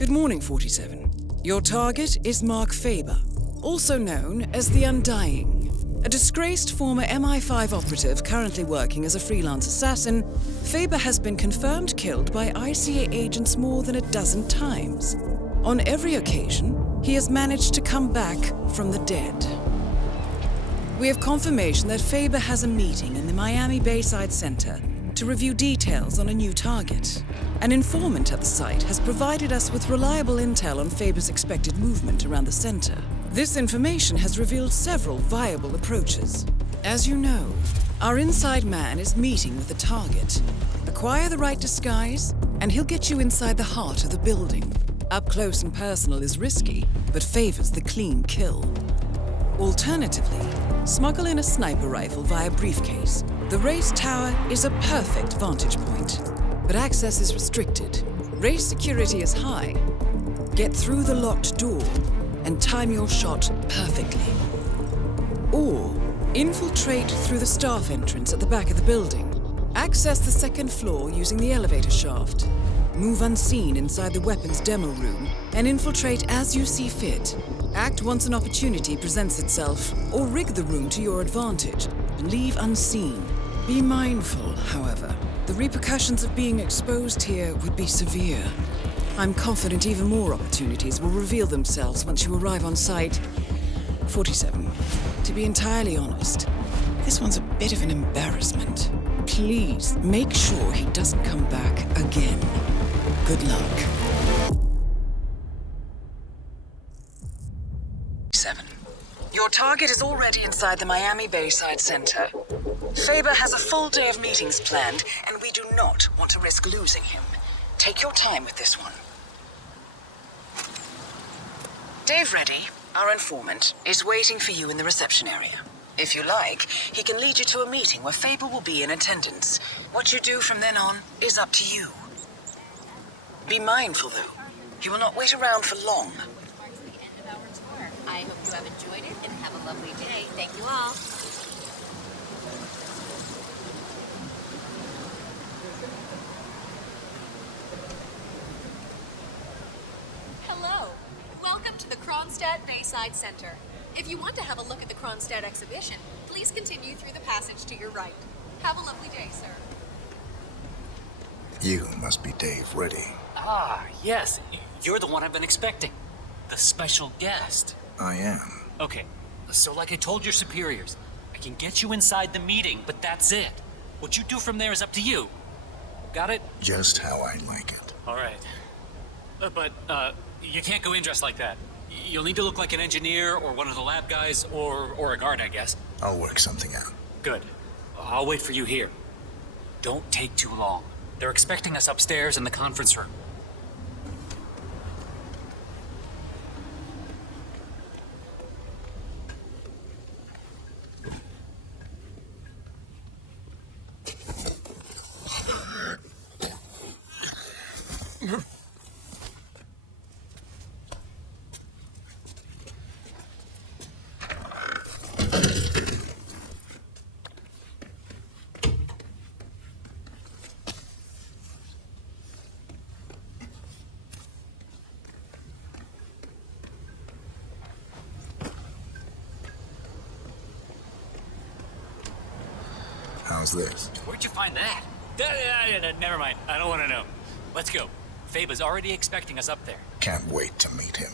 Good morning, 47. Your target is Mark Faba, also known as the Undying. A disgraced former MI5 operative currently working as a freelance assassin, Faba has been confirmed killed by ICA agents more than a dozen times. On every occasion, he has managed to come back from the dead. We have confirmation that Faba has a meeting in the Miami Bayside Center to review details on a new target. An informant at the site has provided us with reliable intel on Faba's expected movement around the center. This information has revealed several viable approaches. As you know, our inside man is meeting with the target. Acquire the right disguise, and he'll get you inside the heart of the building. Up close and personal is risky, but favors the clean kill. Alternatively, smuggle in a sniper rifle via briefcase. The race tower is a perfect vantage point, but access is restricted. Race security is high. Get through the locked door and time your shot perfectly. Or infiltrate through the staff entrance at the back of the building. Access the second floor using the elevator shaft. Move unseen inside the weapons demo room and infiltrate as you see fit. Act once an opportunity presents itself, or rig the room to your advantage and leave unseen. Be mindful, however. The repercussions of being exposed here would be severe. I'm confident even more opportunities will reveal themselves once you arrive on site. 47. To be entirely honest, this one's a bit of an embarrassment. Please make sure he doesn't come back again. Good luck. 7. Your target is already inside the Miami Bayside Center. Faba has a full day of meetings planned, and we do not want to risk losing him. Take your time with this one. Dave Reddy, our informant, is waiting for you in the reception area. If you like, he can lead you to a meeting where Faba will be in attendance. What you do from then on is up to you. Be mindful, though. He will not wait around for long. Marks the end of our tour. I hope you have enjoyed it and have a lovely day. Thank you all. Hello. Welcome to the Kronstadt Bayside Center. If you want to have a look at the Kronstadt exhibition, please continue through the passage to your right. Have a lovely day, sir. You must be Dave Reddy. Ah, yes. You're the one I've been expecting. The special guest. I am. Okay, so like I told your superiors, I can get you inside the meeting, but that's it. What you do from there is up to you. Got it? Just how I like it. All right. But you can't go in dressed like that. You'll need to look like an engineer or one of the lab guys or a guard, I guess. I'll work something out. Good. I'll wait for you here. Don't take too long. They're expecting us upstairs in the conference room. How's this? Where'd you find that? Never mind. I don't want to know. Let's go. Faba's already expecting us up there. Can't wait to meet him.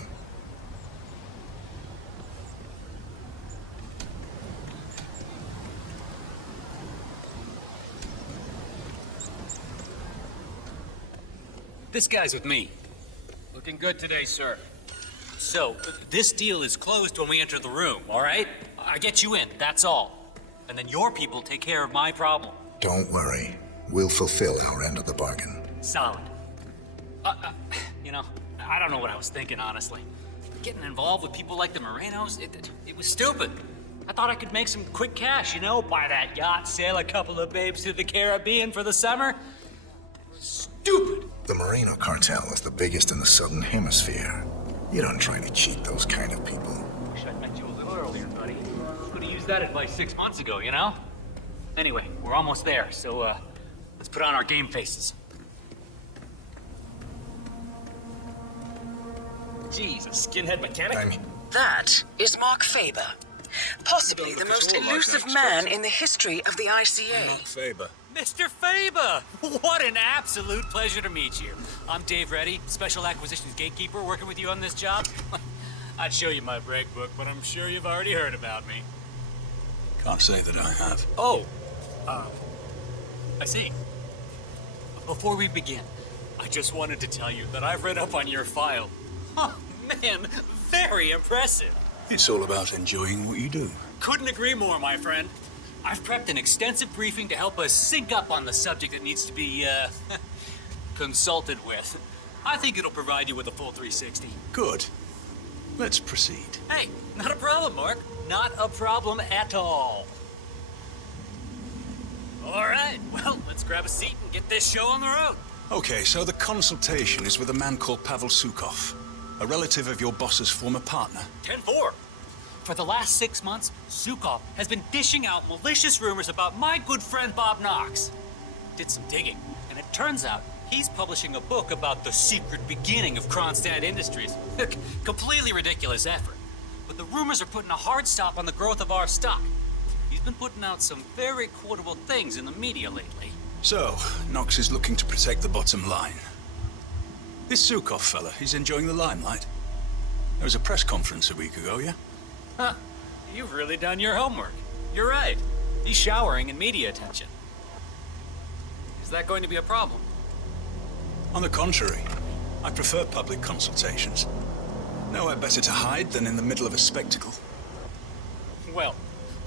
This guy's with me. Looking good today, sir. So, this deal is closed when we enter the room, all right? I get you in, that's all. And then your people take care of my problem. Don't worry. We'll fulfill our end of the bargain. Solid. You know, I don't know what I was thinking, honestly. Getting involved with people like the Morenos, it was stupid. I thought I could make some quick cash, you know, buy that yacht, sail a couple of babes to the Caribbean for the summer. Stupid. The Moreno cartel is the biggest in the Southern Hemisphere. You don't try to cheat those kind of people. Wish I'd met you a little earlier, buddy. Could have used that advice 6 months ago, you know? Anyway, we're almost there, so let's put on our game faces. Jeez, a skinhead mechanic? That is Mark Faba, possibly the most elusive man in the history of the ICA. Mark Faba. Mr. Faba! What an absolute pleasure to meet you. I'm Dave Reddy, Special Acquisitions Gatekeeper, working with you on this job. I'd show you my break book, but I'm sure you've already heard about me. Can't say that I have. Oh, I see. Before we begin, I just wanted to tell you that I've read up on your file. Oh, man, very impressive. It's all about enjoying what you do. Couldn't agree more, my friend. I've prepped an extensive briefing to help us sync up on the subject that needs to be, consulted with. I think it'll provide you with a full 360. Good. Let's proceed. Hey, not a problem, Mark. Not a problem at all. All right, well, let's grab a seat and get this show on the road. Okay, so the consultation is with a man called Pavel Sukov, a relative of your boss's former partner. 10-4. For the last 6 months, Sukov has been dishing out malicious rumors about my good friend Bob Knox. Did some digging, and it turns out he's publishing a book about the secret beginning of Kronstadt Industries. Completely ridiculous effort. But the rumors are putting a hard stop on the growth of our stock. He's been putting out some very quotable things in the media lately. So, Knox is looking to protect the bottom line. This Sukov fella, he's enjoying the limelight. There was a press conference a week ago, yeah? Huh. You've really done your homework. You're right. He's showering in media attention. Is that going to be a problem? On the contrary, I prefer public consultations. Nowhere better to hide than in the middle of a spectacle. Well,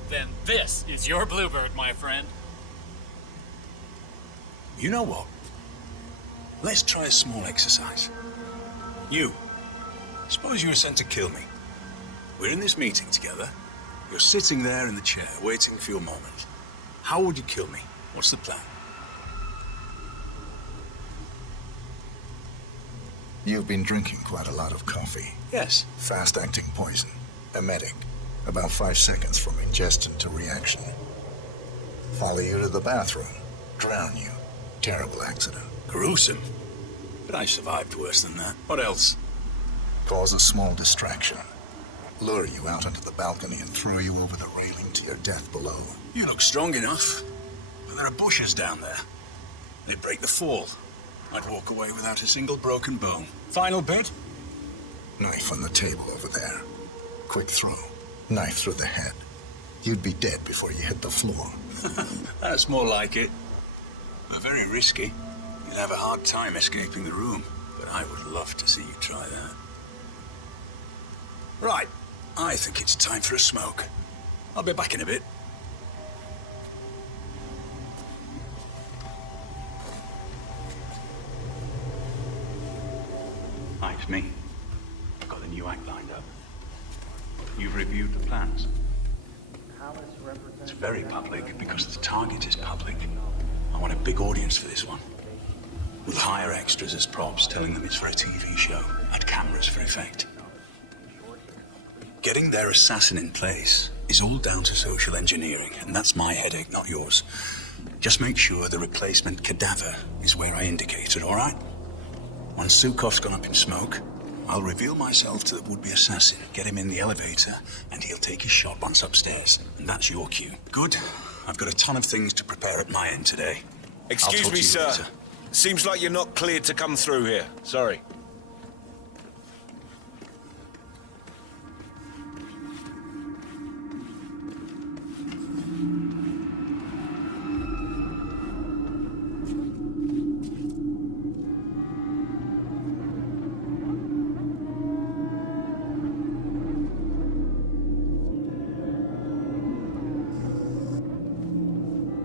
then this is your bluebird, my friend. You know what? Let's try a small exercise. You. Suppose you were sent to kill me. We're in this meeting together. You're sitting there in the chair, waiting for your moment. How would you kill me? What's the plan? You've been drinking quite a lot of coffee. Yes. Fast-acting poison. Emetic. About 5 seconds from ingestion to reaction. Follow you to the bathroom. Drown you. Terrible accident. Gruesome. But I survived worse than that. What else? Cause a small distraction. Lure you out onto the balcony and throw you over the railing to your death below. You look strong enough. But there are bushes down there. They'd break the fall. I'd walk away without a single broken bone. Final bit? Knife on the table over there. Quick throw. Knife through the head. You'd be dead before you hit the floor. That's more like it. But very risky. You'd have a hard time escaping the room. But I would love to see you try that. Right. I think it's time for a smoke. I'll be back in a bit. Hi, it's me. I've got a new act lined up. You've reviewed the plans. It's very public because the target is public. I want a big audience for this one. We'll hire extras as props, telling them it's for a TV show. Add cameras for effect. Getting their assassin in place is all down to social engineering, and that's my headache, not yours. Just make sure the replacement cadaver is where I indicated, all right? Once Sukov's gone up in smoke, I'll reveal myself to the would-be assassin, get him in the elevator, and he'll take his shot once upstairs. And that's your cue. Good. I've got a ton of things to prepare at my end today. Excuse me, sir. Later. Seems like you're not cleared to come through here. Sorry.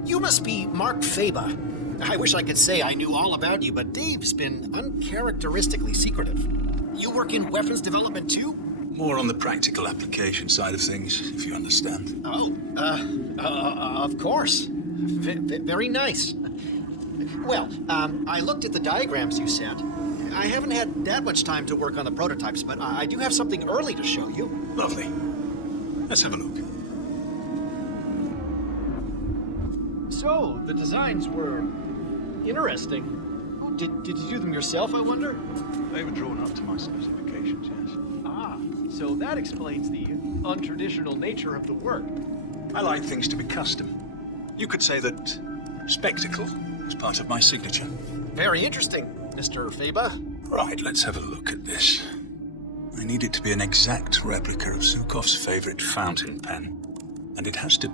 You must be Mark Faba. I wish I could say I knew all about you, but Dave's been uncharacteristically secretive. You work in weapons development too? More on the practical application side of things, if you understand. Oh, of course. Very nice. Well, I looked at the diagrams you sent. I haven't had that much time to work on the prototypes, but I do have something early to show you. Lovely. Let's have a look. So, the designs were interesting. Who Did you do them yourself, I wonder? They were drawn up to my specifications, yes. Ah, so that explains the untraditional nature of the work. I like things to be custom. You could say that spectacle is part of my signature. Very interesting, Mr. Faba. Right, let's have a look at this. I need it to be an exact replica of Zhukov's favorite fountain pen. And it has to...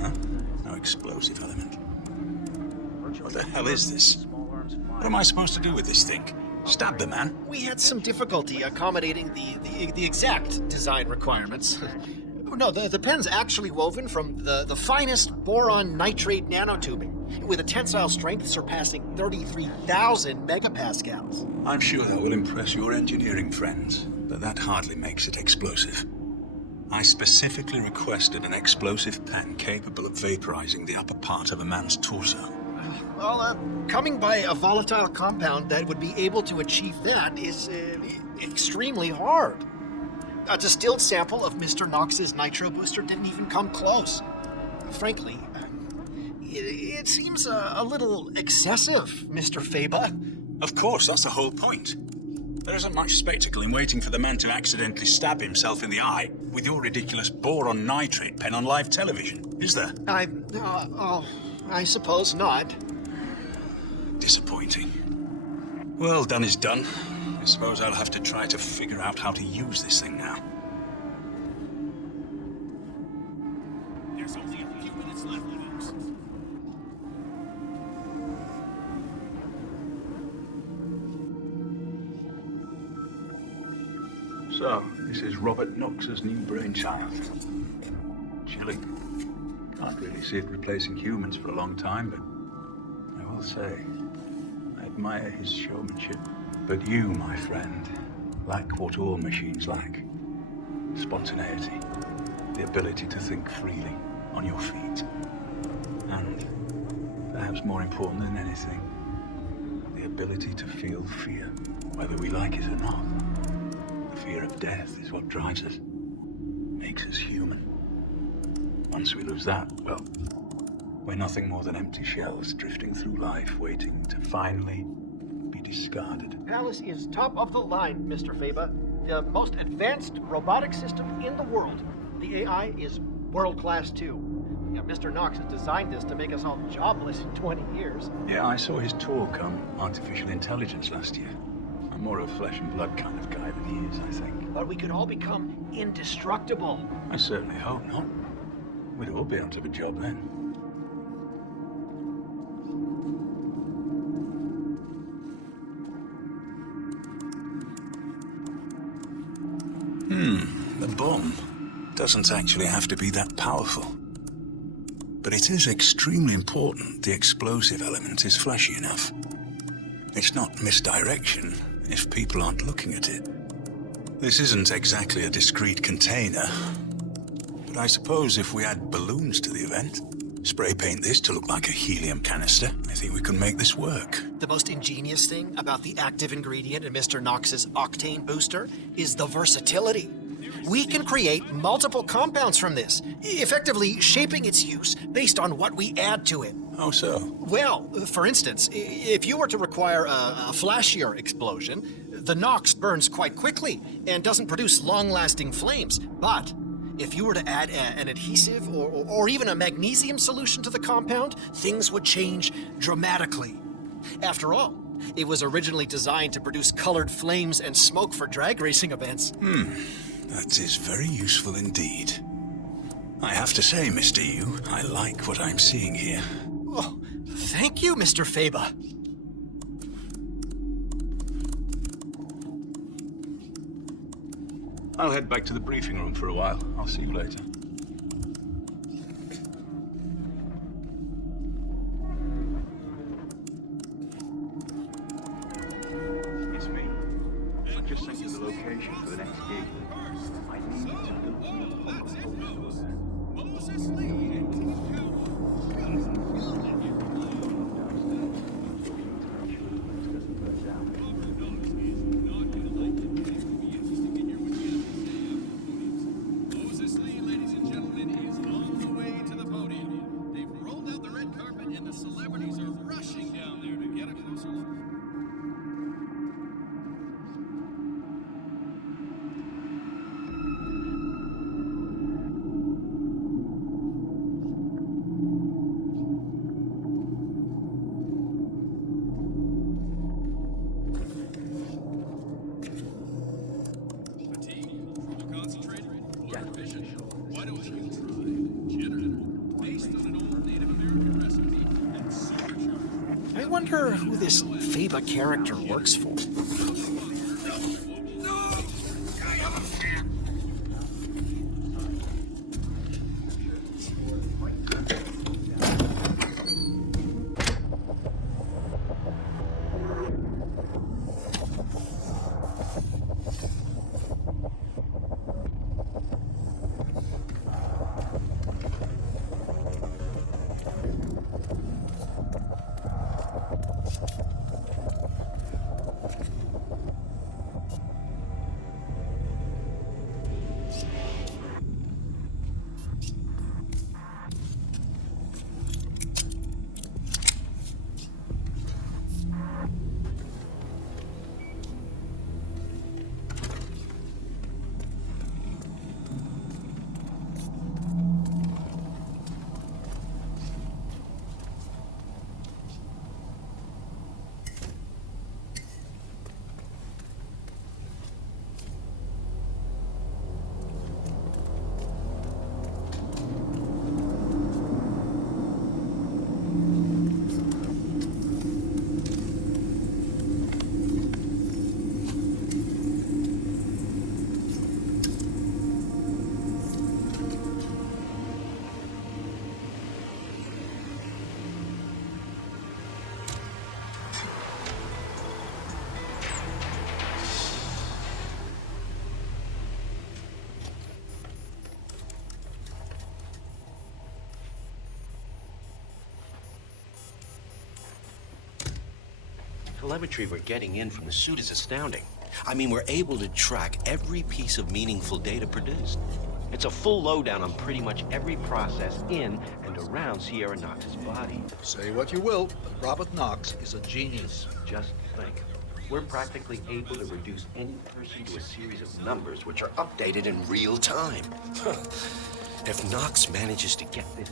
Huh? No explosive element. What the hell is this? What am I supposed to do with this thing? Stab the man? We had some difficulty accommodating the exact design requirements. No, the pen's actually woven from the finest boron nitrate nanotubing, with a tensile strength surpassing 33,000 megapascals. I'm sure that will impress your engineering friends, but that hardly makes it explosive. I specifically requested an explosive pen capable of vaporizing the upper part of a man's torso. Well, coming by a volatile compound that would be able to achieve that is extremely hard. A distilled sample of Mr. Knox's nitro booster didn't even come close. Frankly, it seems a little excessive, Mr. Faba. Of course, that's the whole point. There isn't much spectacle in waiting for the man to accidentally stab himself in the eye with your ridiculous boron nitrate pen on live television, is there? I suppose not. Disappointing. Well, done is done. I suppose I'll have to try to figure out how to use this thing now. There's only a few minutes left, folks. So, this is Robert Knox's new brainchild. Chilling. Can't really see it replacing humans for a long time, but I will say, I admire his showmanship. But you, my friend, lack what all machines lack. Spontaneity. The ability to think freely, on your feet. And, perhaps more important than anything, the ability to feel fear, whether we like it or not. The fear of death is what drives us, makes us human. Once we lose that, well, we're nothing more than empty shells drifting through life, waiting to finally be discarded. Palace is top of the line, Mr. Faba. The most advanced robotic system in the world. The AI is world class too. Mr. Knox has designed this to make us all jobless in 20 years. Yeah, I saw his talk on artificial intelligence last year. I'm more of a flesh and blood kind of guy than he is, I think. But we could all become indestructible. I certainly hope not. We'd all be out of a job then. The bomb doesn't actually have to be that powerful. But it is extremely important the explosive element is flashy enough. It's not misdirection if people aren't looking at it. This isn't exactly a discrete container. But I suppose if we add balloons to the event, spray paint this to look like a helium canister, I think we can make this work. The most ingenious thing about the active ingredient in Mr. Knox's octane booster is the versatility. We can create multiple compounds from this, effectively shaping its use based on what we add to it. How so? Well, for instance, if you were to require a flashier explosion, the Knox burns quite quickly and doesn't produce long-lasting flames. But if you were to add an adhesive or even a magnesium solution to the compound, things would change dramatically. After all, it was originally designed to produce colored flames and smoke for drag racing events. That is very useful indeed. I have to say, Mr. Yu, I like what I'm seeing here. Oh, thank you, Mr. Faba. I'll head back to the briefing room for a while. I'll see you later. It's me. I just sent you the location for the next gig. I need to Moses Lee, ladies and gentlemen, is on the way to the podium. They've rolled out the red carpet And the celebrities are rushing down there to get a closer look. I wonder who this Faba character works for. Telemetry we're getting in from the suit is astounding. I mean, we're able to track every piece of meaningful data produced. It's a full lowdown on pretty much every process in and around Sierra Knox's body. Say what you will, but Robert Knox is a genius. Just think. We're practically able to reduce any person to a series of numbers which are updated in real time. If Knox manages to get this...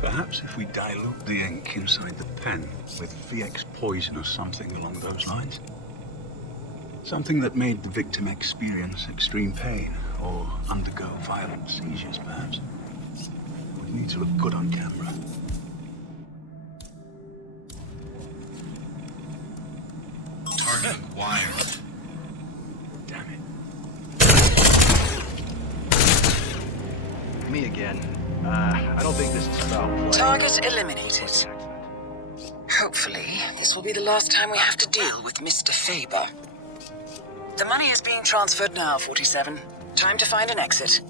Perhaps if we dilute the ink inside the pen with VX poison or something along those lines. Something that made the victim experience extreme pain or undergo violent seizures, perhaps. Would need to look good on camera. Target wired. Damn it. Me again. I don't think this is foul play. Target eliminated. Hopefully, this will be the last time we have to deal with Mr. Faba. The money is being transferred now, 47. Time to find an exit.